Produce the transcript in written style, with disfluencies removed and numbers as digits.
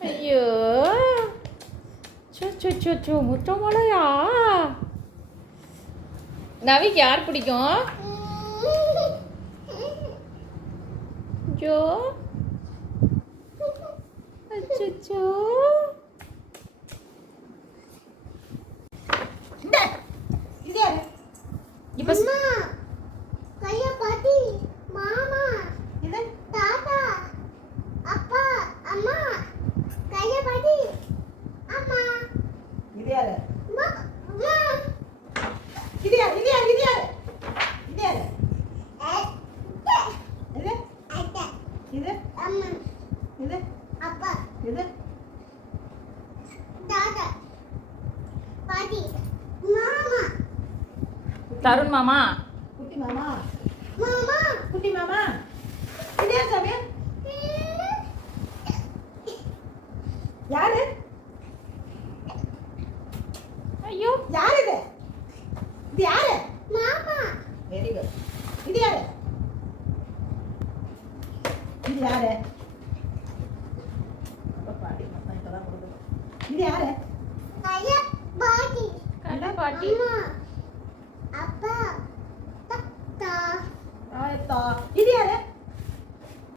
ஐயோ சோ முட்டை மலையா? நவிக்கு யார் பிடிக்கும்? ஜோ அச்சோ இப்ப கையா பாட்டி மாமா இது தாத்தா அப்பா அம்மா கையா பாட்டி அம்மா இது யாரு? அம்மா இது யாரு? இது யாரு? இது யாரு? இது யாரு? இது அத்தை இது அம்மா இது அப்பா இது தாத்தா பாட்டி மாமா தருண் மாமா. குட்டி மாமா. மாமா குட்டி மாமா. இது யார் சாமி? யாரு? ஐயோ யாரு இது? இது யாரு? மாமா வெரி குட். இது யாரு? இது யாரு? அப்பா பாடி மத்தம் இப்பதான் கொடுக்கணும். இது யாரு? கையா பாட்டி கண்ணா பாட்டி. அம்மா அப்பா தாத்தா ஆயத்தா. இது யாரு?